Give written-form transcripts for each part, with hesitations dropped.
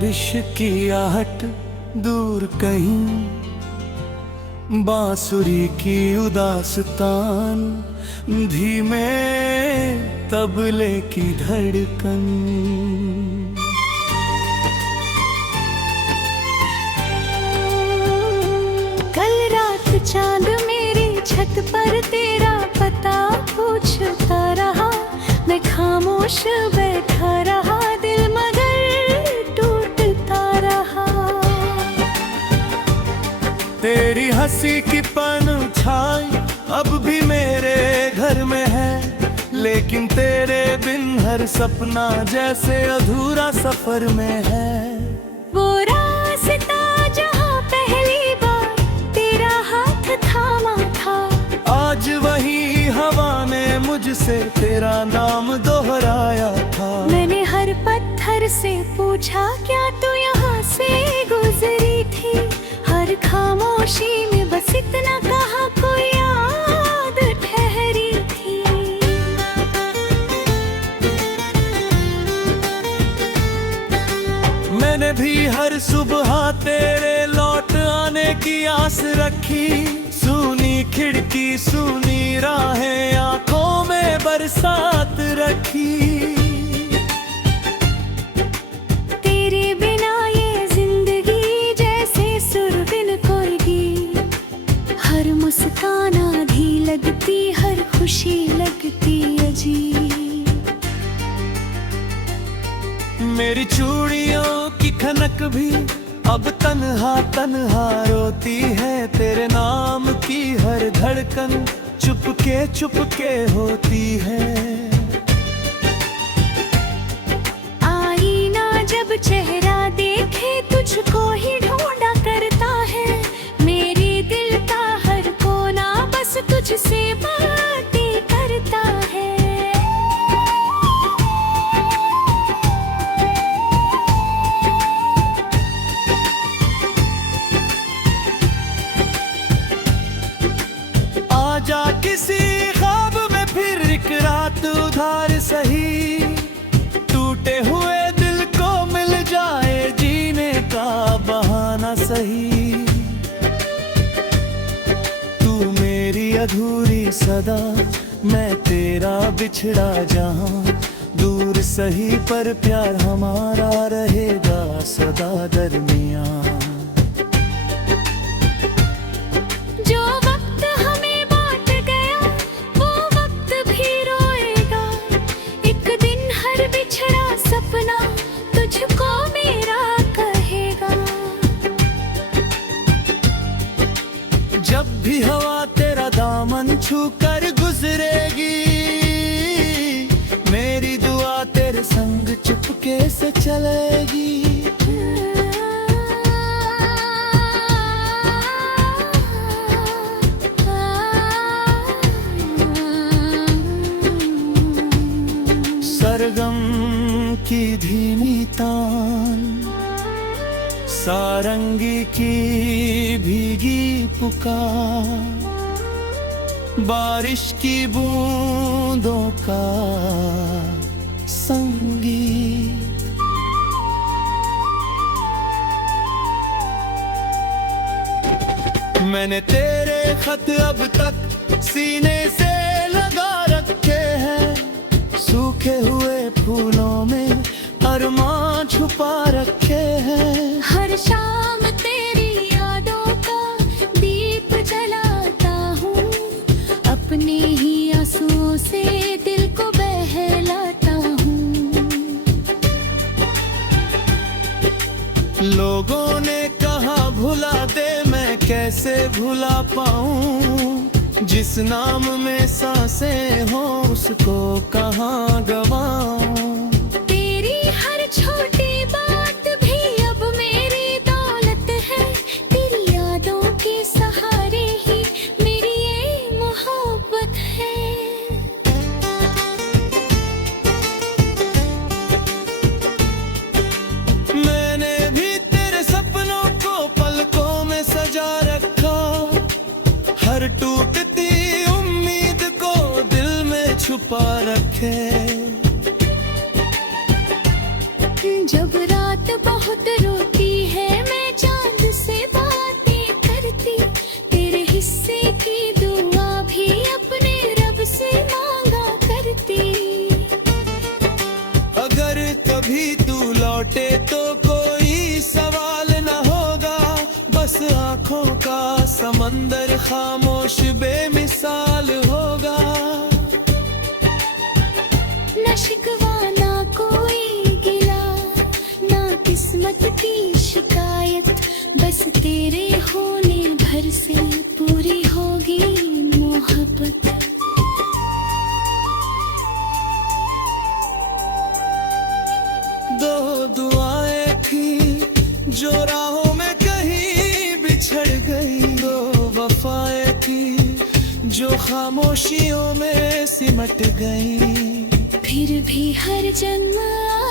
बारिश की आहट दूर कहीं, बांसुरी की उदासतान, धीमे तबले की धड़कन। कल रात चांद मेरी छत पर तेरा पता पूछता रहा, मैं खामोश बैठा रहा, दिल मगर टूटता रहा। तेरी हंसी की परछाई अब भी मेरे घर में है, लेकिन तेरे बिन हर सपना जैसे अधूरा सफर में है। वो रास्ता जहाँ पहली बार तेरा हाथ थामा था, आज वही हवा ने मुझसे तेरा नाम दोहराया था। मैंने हर पत्थर से पूछा क्या तू यहाँ से गुजरी थी, हर खामोशी में बस इतना कहा कोई याद ठहरी थी। मैंने भी हर सुबह तेरे लौट आने की आस रखी, सुनी खिड़की सुनी राहें आंखों में बरसात रखी। तेरे बिना ये जिंदगी जैसे सुर बिन कोई गीत, हर मुस्कान आधी लगती, हर खुशी लगती अजीब। मेरी चूड़ियों की खनक भी अब तन्हा तन्हा रोती है, तेरे नाम की हर धड़कन चुपके होती है। आईना जब चेहरा देखे तुझको ही ढूंढा करता है, मेरे दिल का हर कोना बस तुझसे बातें करता है। आजा किसी ख्वाब में फिर एक रात उधार सही, टूटे हुए दिल को मिल जाए जीने का बहाना सही। तू मेरी अधूरी सदा, मैं तेरा बिछड़ा जहां, दूर सही पर प्यार हमारा रहेगा सदा दरमियां। जो वक्त हमें बांट गया वो वक्त भी रोएगा, एक दिन हर बिछड़ा सपना तुझको मेरा कहेगा। जब भी हवा तेरा दामन छू कर गुजरेगी, मेरी दुआ तेरे संग चुपके से चलेगी। सरगम की धीमी तान, सारंगी की भीगी पुकार, बारिश की बूंदों का संगीत। मैंने तेरे खत अब तक सीने से लगा रखे हैं, सूखे हुए फूलों में अरमान छुपा रखे हैं। हर शाम तेरी यादों का दीप जलाता हूँ, अपने ही आंसुओं से दिल को बहलाता हूँ। लोगों ने कहा भुला दे, मैं कैसे भुला पाऊँ, जिस नाम में सांसें हो उसको कहाँ गवाऊं। तेरी हर छोटी बात भी अब मेरी दौलत है, तेरी यादों के सहारे ही मेरी ये मोहब्बत है। मैंने भी तेरे सपनों को पलकों में सजा रखा, हर टूटती उम्मीद को दिल में छुपा रखे। जब रात बहुत बेमिसाल होगा। न शिकवा ना कोई गिला, ना किस्मत की शिकायत, बस तेरे होने भर से पूरी होगी मोहब्बत। दो दुआएं थी जो राहों में कहीं बिछड़ गई, दो वफाएं थी जो खामोशियों में सिमट गई। फिर भी हर जन्म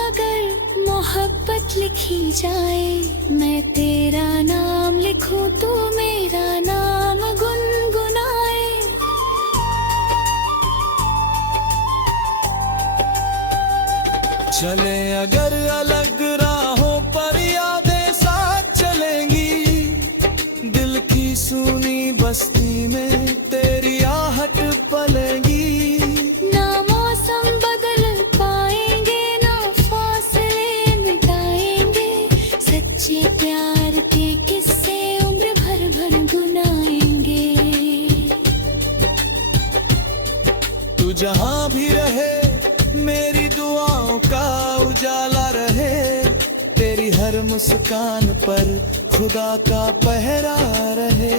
अगर मोहब्बत लिखी जाए, मैं तेरा नाम लिखूं तू मेरा नाम गुनगुनाए। चले अगर अलग राहों पर यादें साथ चलेंगी, दिल की सूनी बस्ती में तेरी आहट पलेगी। ना मौसम बदल पाएंगे, ना फासले मिटाएंगे, सच्चे प्यार के किस्से उम्र भर भर गुनाएंगे। तू जहां भी रहे मेरी दुआओं का उजाला रहे, तेरी हर मुस्कान पर खुदा का पहरा रहे।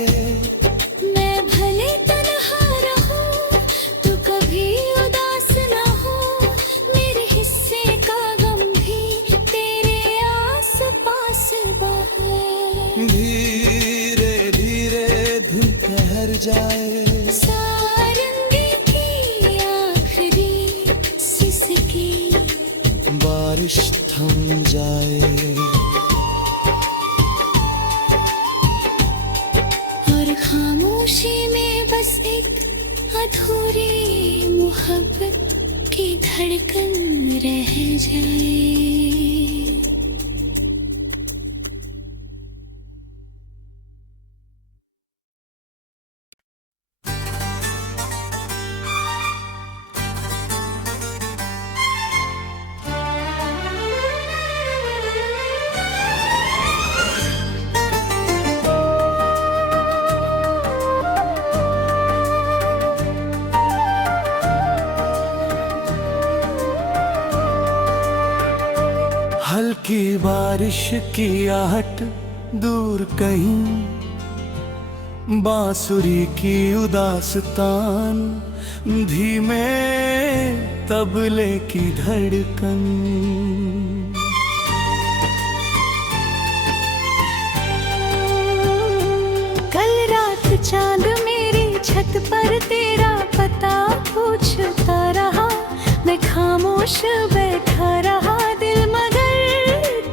मैं भले तन्हा रहूं, तू कभी उदास ना हो, मेरे हिस्से का गम भी तेरे आस पास बहे। धीरे धीरे दिन ठहर जाए, सारंगी की आखिरी सिसकी बारिश थम जाए। और खामोशी में बस एक अधूरी मोहब्बत की धड़कन रह जाए। हल्की बारिश की आहट दूर कहीं, बांसुरी की उदासतान, धीमे तबले की धड़कन। कल रात चांद मेरी छत पर तेरा पता पूछता रहा, मैं खामोश बैठा रहा, दिल मगर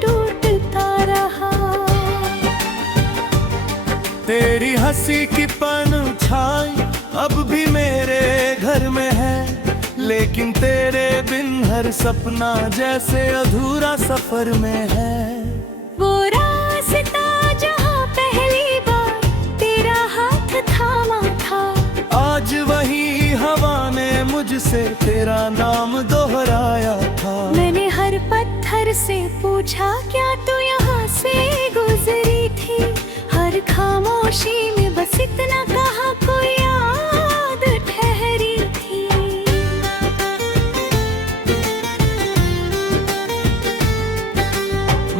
टूटता रहा। तेरी हंसी की परछाई अब भी मेरे घर में है, लेकिन तेरे बिन हर सपना जैसे अधूरा सफर में है। वो रास्ता जहाँ पहली बार तेरा हाथ थामा था, आज वही हवा ने मुझसे तेरा नाम दोहराया था। मैंने हर पत्थर से पूछा क्या तू यहाँ से गुजरी थी, हर खामोशी में बस इतना कहा कोई याद ठहरी थी।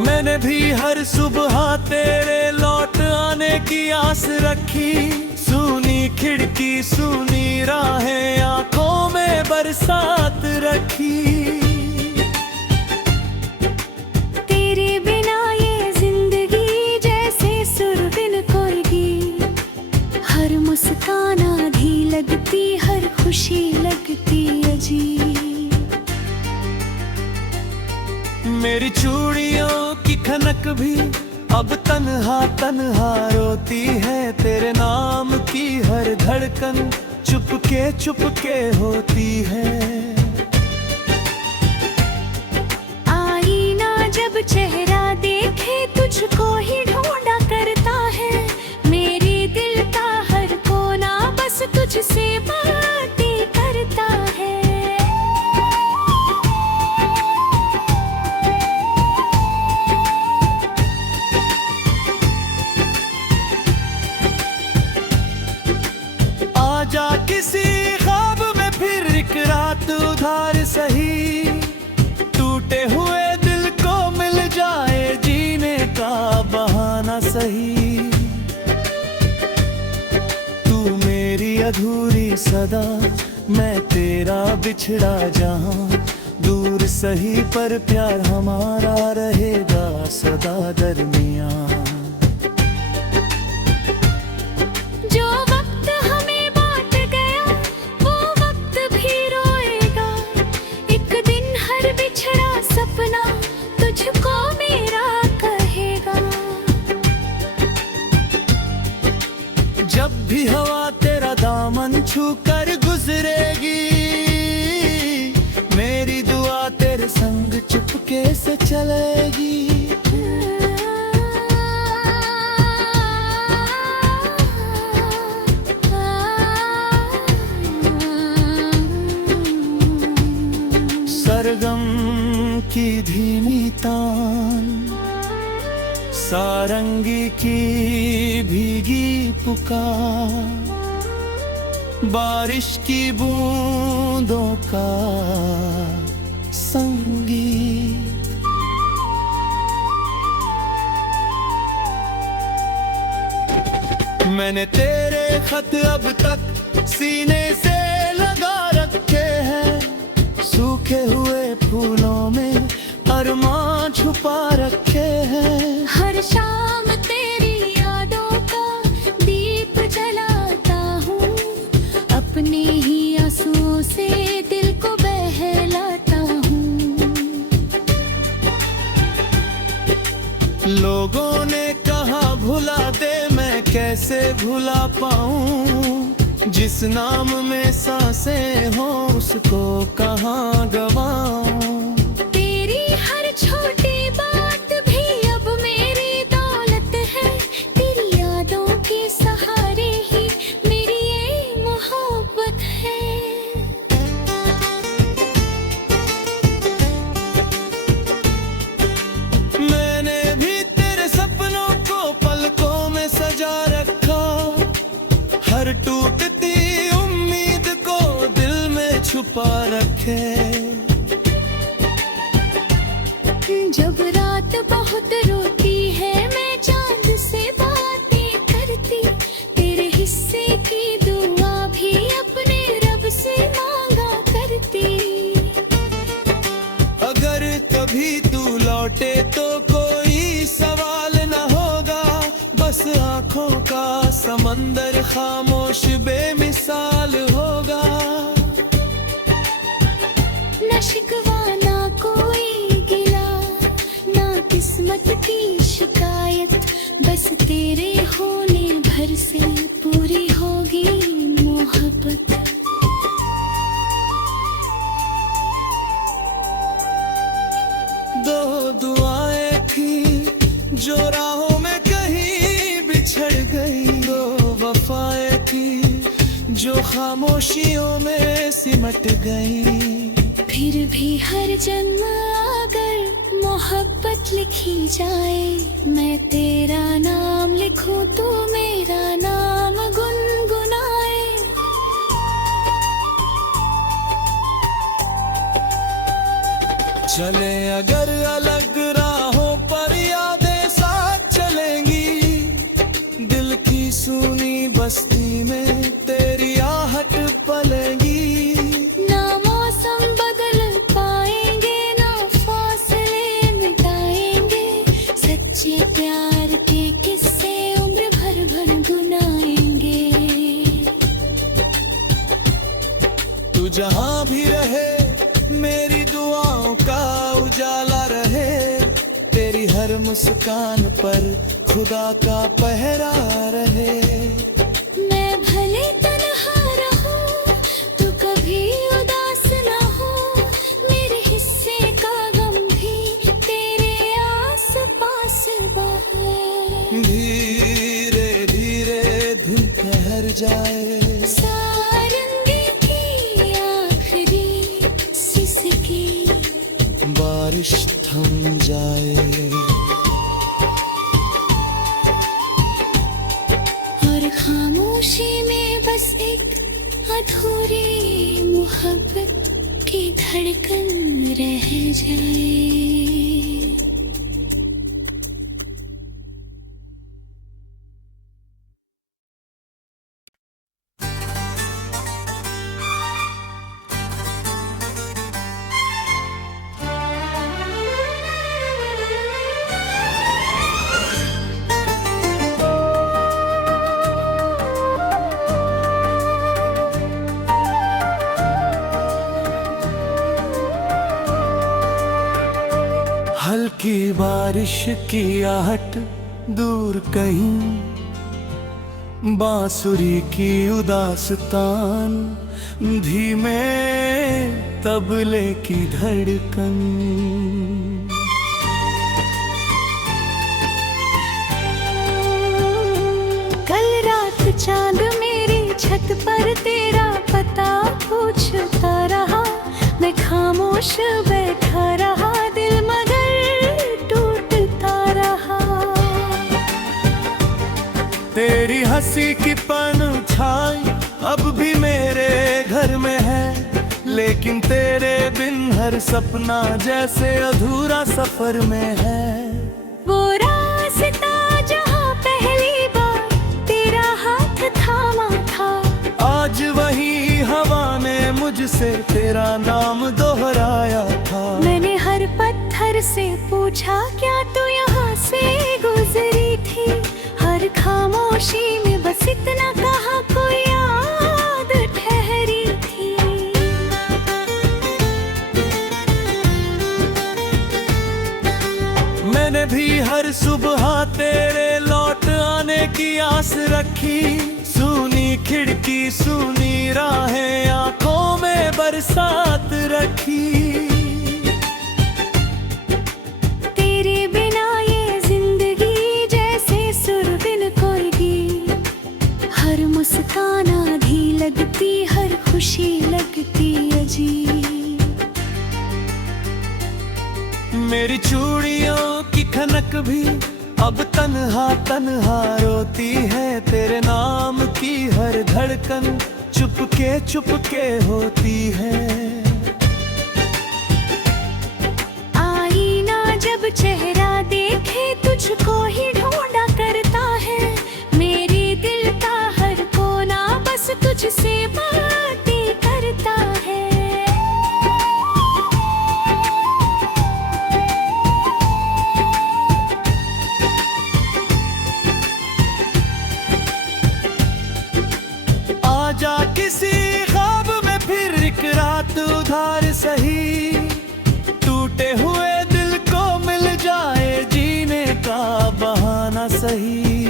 मैंने भी हर सुबह तेरे लौट आने की आस रखी, सुनी खिड़की सुनी राहें आंखों में बरसात रखी। तेरे बिना ये जिंदगी जैसे सुर बिन कोई गीत, हर मुस्कान आधी लगती, हर खुशी लगती अजीब। मेरी चूड़ियों की खनक भी अब तन्हा तन्हा रोती है, तेरे नाम की हर धड़कन चुपके होती है। आईना जब चेहरा देखे तुझको ही ढूंढा करता है, मेरे दिल का हर कोना बस तुझसे बातें करता है। जा किसी ख्वाब में फिर एक रात उधार सही, टूटे हुए दिल को मिल जाए जीने का बहाना सही। तू मेरी अधूरी सदा, मैं तेरा बिछड़ा जहां, दूर सही पर प्यार हमारा रहेगा सदा दरमियां। जो वक्त हमें बांट गया वो वक्त भी रोएगा, एक दिन हर बिछड़ा सपना तुझको मेरा कहेगा। जब भी हवा तेरा दामन छू कर गुजरेगी, मेरी दुआ तेरे संग चुपके से चलेगी। सरगम की धीमी तान, सारंगी की भीगी पुकार, बारिश की बूंदों का संगीत। मैंने तेरे खत अब तक सीने से लगा रखे हैं, सूखे हुए फूलों में अरमां छुपा रखे हैं। हर शाम तेरी यादों का दीप जलाता हूँ, अपने ही आंसुओं से दिल को बहलाता हूँ। लोगों ने कहा भुला दे, मैं कैसे भुला पाऊँ, जिस नाम में सांसें हों उसको कहाँ गवाऊँ। तेरी हर छोटी बात भी अब मेरी दौलत है, तेरी यादों के सहारे ही मेरी ये मोहब्बत है। मैंने भी तेरे सपनों को पलकों में सजा रखा, हर टूटती उम्मीद को दिल में छुपा रखे। जब रात बहुत रोती है मैं चांद से बातें करती, तेरे हिस्से की दुआ भी अपने रब से मांगा करती। अगर कभी तू लौटे तो कोई सवाल न होगा, बस आंखों का समंदर खामोश बेमिसाल होगा। न शिकवा ना कोई गिला, ना किस्मत की शिकायत, बस तेरे होने भर से पूरी होगी मोहब्बत। दो दुआएं थी जो राहों में कहीं बिछड़ गई, दो वफाएं थी जो खामोशियों में सिमट गई। फिर भी हर जन्म अगर मोहब्बत लिखी जाए, मैं तेरा नाम लिखूं तू मेरा नाम गुनगुनाए। चले अगर अलग राहों पर यादें साथ चलेंगी, दिल की सूनी बस्ती में तेरी आहट पलेगी। ना मौसम बदल पाएंगे, ना फासले मिटाएंगे, सच्चे प्यार के किस्से उम्र भर भर गुनाएंगे। तू जहां भी रहे मेरी दुआओं का उजाला रहे, तेरी हर मुस्कान पर खुदा का पहरा रहे। मैं भले तन्हा रहूं तू कभी उदास ना हो, मेरे हिस्से का गम भी तेरे आस पास बहे। धीरे धीरे धुन ठहर जाए, सारंगी की आखिरी सिसकी बारिश थम जाए। और खामोशी में बस एक अधूरी मोहब्बत की धड़कन रह जाए। हल्की बारिश की आहट दूर कहीं, बांसुरी की उदास तान, धीमे तबले की धड़कन। कल रात चांद मेरी छत पर तेरा पता पूछता रहा, मैं खामोश बैठा रहा, दिल मगर टूटता रहा। तेरी हंसी की परछाई अब भी मेरे घर में है, लेकिन तेरे बिन हर सपना जैसे अधूरा सफर में है। वो रास्ता जहाँ पहली बार तेरा हाथ थामा था, आज वही हवा ने मुझसे तेरा नाम दोहराया था। मैंने हर पत्थर से पूछा क्या तू यहाँ से गुजरी थी, हर खामोशी में बस इतना कहा कोई याद ठहरी थी। मैंने भी हर सुबह तेरे लौट आने की आस रखी, सुनी खिड़की सुनी राहें, आंखों में बरसात रखी। तेरे बिना ये जिंदगी जैसे सुर बिन कोई गीत, हर मुस्कान आधी लगती, हर खुशी लगती अजीब। मेरी चूड़ियों की खनक भी अब तन्हा तन्हा रोती है, तेरे नाम की हर धड़कन चुपके होती है। आईना जब चेहरा देखे तुझको ही ढूंढा करता है, मेरे दिल का हर कोना बस तुझसे बातें करता है। आजा किसी ख्वाब में फिर एक रात उधार सही, टूटे हुए दिल को मिल जाए जीने का बहाना सही।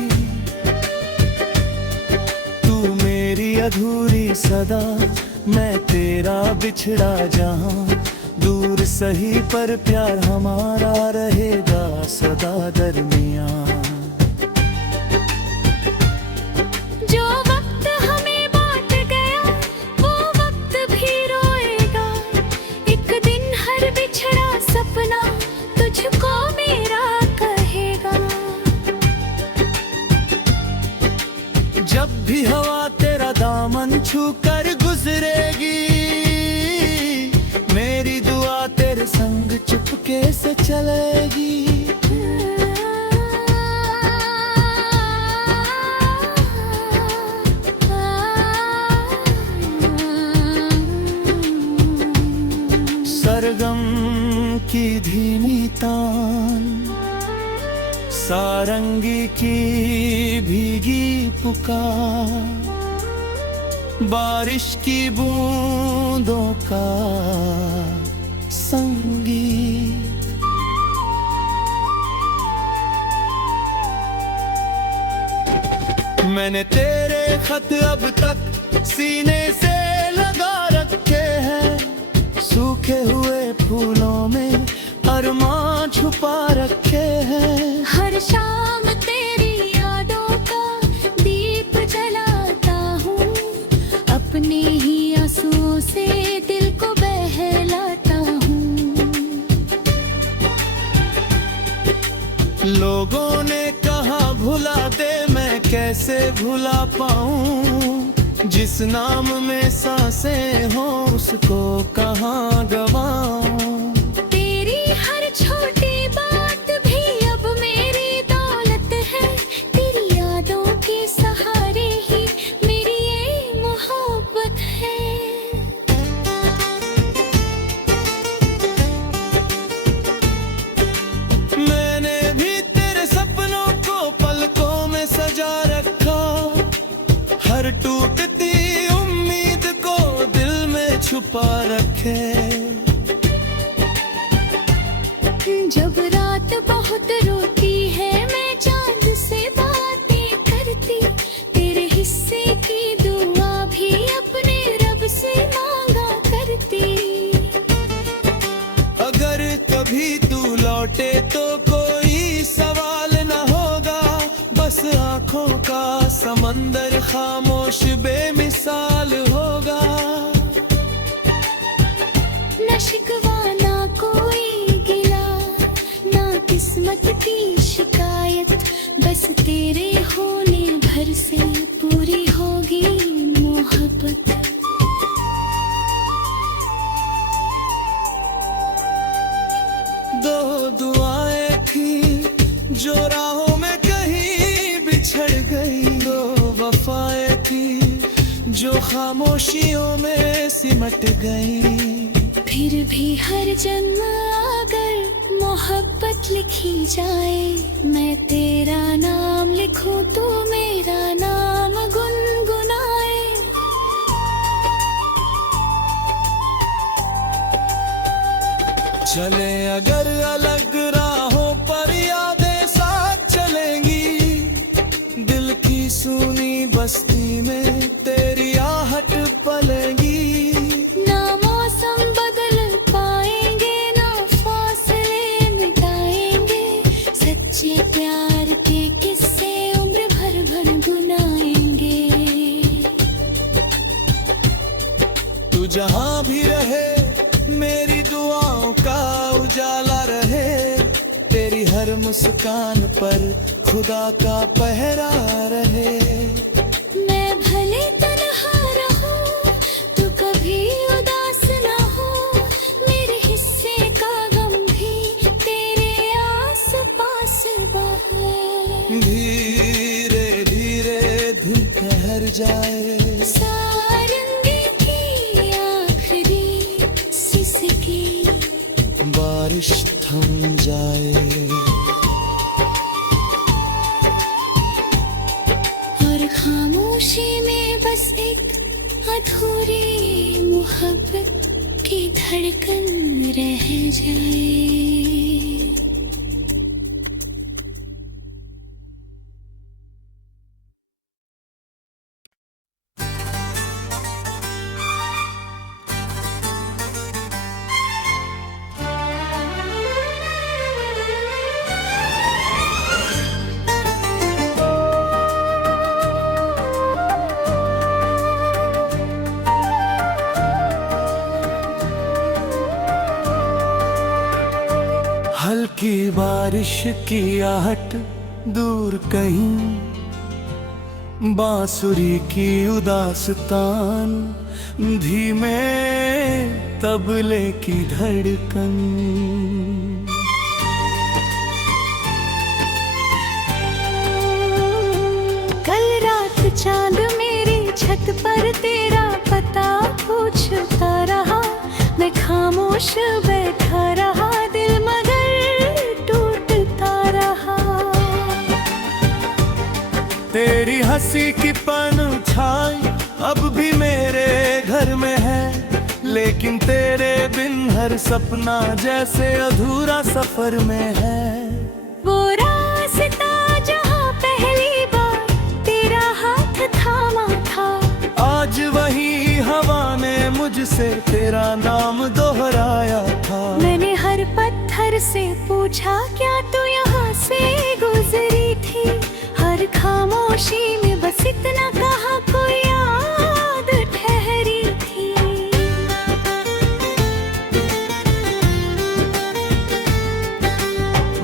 तू मेरी अधूरी सदा, मैं तेरा बिछड़ा जहां, दूर सही पर प्यार हमारा रहेगा सदा दरमियां। जो वक्त हमें बांट गया वो वक्त भी रोएगा, एक दिन हर बिछड़ा सपना तुझको मेरा कहेगा। जब भी हवा तेरा दामन छू कर गुजरेगी, मेरी दुआ तेरे संग चुपके से चलेगी। सरगम की धीमी तान, सारंगी की भीगी पुकार, बारिश की बूंदों का संगीत। मैंने तेरे खत अब तक सीने से लगा रखे हैं, सूखे हुए फूलों में अरमान छुपा रखे हैं। हर शाम तेरी यादों का दीप जलाता हूँ, अपने ही आंसुओं से दिल को बहलाता हूँ। लोगों ने कहा भुला दे, मैं कैसे भुला पाऊँ, जिस नाम में सांसें हो उसको कहाँ गवाऊं। तेरी हर छोटी बात भी अब मेरी दौलत है, तेरी यादों के सहारे ही मेरी ये मोहब्बत है। मैंने भी तेरे सपनों को पलकों में सजा रखा, हर टूटती उम्मीद को दिल में छुपा रखे। जब रात बहुत रोती है मैं चांद से बातें करती, तेरे हिस्से की दुआ भी अपने रब से मांगा करती। अगर कभी तू लौटे तो कोई सवाल न होगा, बस आँखों का समंदर खामोश बेमिसाल होगा। न शिकवा ना कोई गिला, ना किस्मत की शिकायत, बस तेरे होने भर से पूरी होगी मोहब्बत। दो दुआएं थी जो राहों में कहीं बिछड़ गई, दो वफाएं थी जो खामोशियों में सिमट गई। फिर भी हर जन्म अगर मोहब्बत लिखी जाए, मैं तेरा नाम लिखूं तू मेरा नाम गुनगुनाए। चले अगर अलग राहों पर यादें साथ चलेंगी, दिल की सूनी बस्ती में तेरी आहट पलेगी। ना मौसम बदल पाएंगे, ना फासले मिटाएंगे, सच्चे प्यार के किस्से उम्र भर भर गुनाएंगे। तू जहाँ भी रहे मेरी दुआओं का उजाला रहे, तेरी हर मुस्कान पर खुदा का पहरा रहे। मैं भले तन्हा रहूं तू कभी उदास ना हो, मेरे हिस्से का गम भी तेरे आस पास बहे। धीरे धीरे दिन ठहर जाए, सारंगी की आखिरी सिसकी बारिश थम जाए, और खामोशी में बस एक अधूरी मोहब्बत की धड़कन रह जाए। हल्की बारिश की आहट दूर कहीं, बांसुरी की उदास्तान, धीमे तबले की धड़कन। कल रात चांद मेरी छत पर तेरा पता पूछता रहा, मैं खामोश बैठा रहा, दिल मगर टूटता रहा। तेरी हंसी की परछाई अब भी मेरे घर में है, लेकिन तेरे बिन हर सपना जैसे अधूरा सफर में है। वो रास्ता जहाँ पहली बार तेरा हाथ थामा था, आज वही हवा ने मुझसे तेरा नाम दोहराया था। मैंने हर पत्थर से पूछा क्या तू यहाँ से गुजरी थी, हर खामोशी में बस इतना कहा कोई याद ठहरी थी।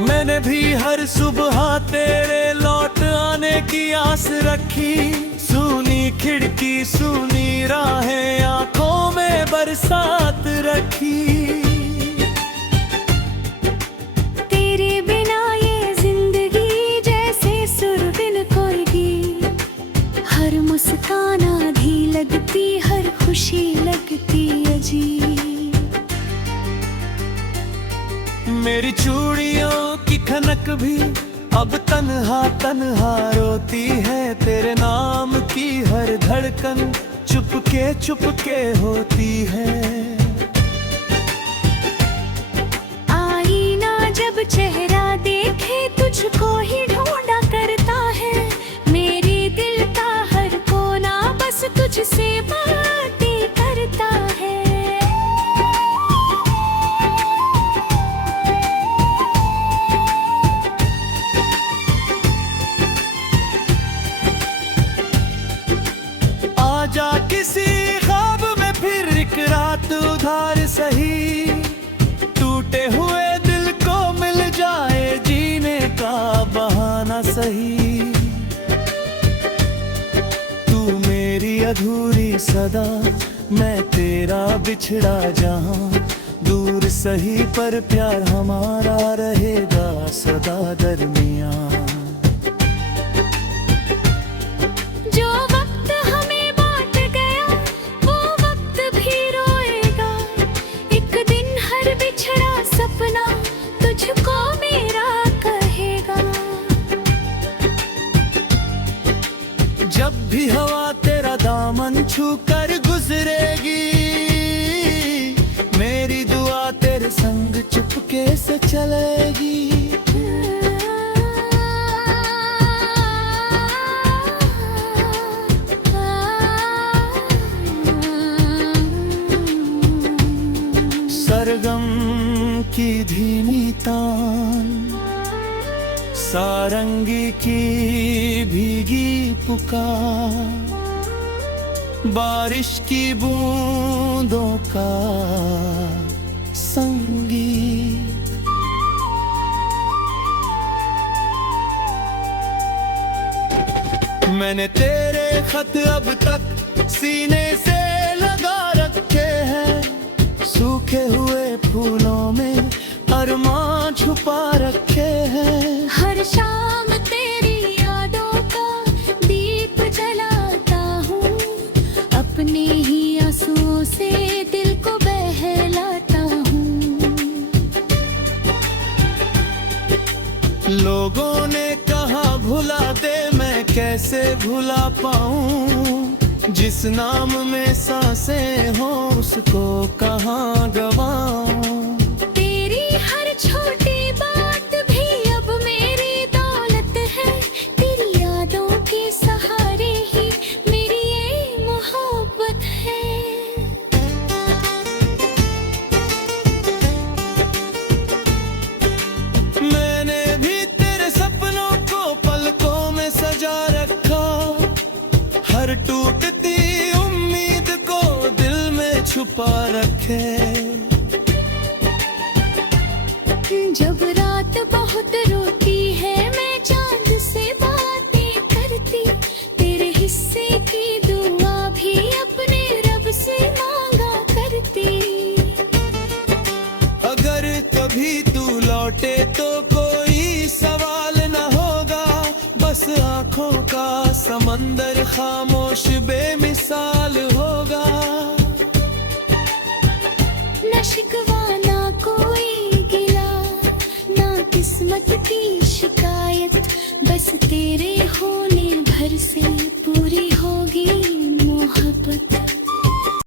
मैंने भी हर सुबह तेरे लौट आने की आस रखी, सुनी खिड़की सुनी राहें, आंखों में बरसात रखी। तेरे बिना ये जिंदगी जैसे सुर बिन कोई गीत, हर मुस्कान आधी लगती, हर खुशी लगती अजीब। मेरी चूड़ियों की खनक भी अब तन्हा तन्हा रोती है, तेरे नाम की हर धड़कन चुपके होती है। आईना जब चेहरा देखे तुझको ही ढूंढा करता है, मेरे दिल का हर कोना बस तुझसे बातें करता है। आजा किसी ख्वाब में फिर एक रात उधार सही, टूटे हुए दिल को मिल जाए जीने का बहाना सही। तू मेरी अधूरी सदा, मैं तेरा बिछड़ा जहां, दूर सही पर प्यार हमारा रहेगा सदा दरमियां। तुझको मेरा कहेगा। जब भी हवा तेरा दामन छू कर गुजरेगी, मेरी दुआ तेरे संग चुपके से चलेगी। सरगम की धीमी तान, सारंगी की भीगी पुकार, बारिश की बूंदों का संगीत। मैंने तेरे खत अब तक सीने से लगा रखे हैं, सूखे हुए फूलों में अरमान छुपा रखे हैं। हर शाम तेरी यादों का दीप जलाता हूँ, अपने ही आंसुओं से दिल को बहलाता हूँ। लोगों ने कहा भुला दे, मैं कैसे भुला पाऊँ, जिस नाम में सांसें हो उसको कहाँ गवाऊं। तेरी हर छोटी बात भी अब मेरी दौलत है, तेरी यादों के सहारे ही मेरी ये मोहब्बत है। मैंने भी तेरे सपनों को पलकों में सजा रखा, हर टूटती उम्मीद को दिल में छुपा रखे। जब रात बहुत रोती है, मैं चांद से बातें करती, तेरे हिस्से की दुआ भी अपने रब से मांगा करती। अगर कभी तू लौटे तो कोई सवाल न होगा, बस आंखों का समंदर खामोश बेमिसाल होगा। न शिकवा ना कोई गिला, ना किस्मत की शिकायत, बस तेरे होने भर से पूरी होगी मोहब्बत।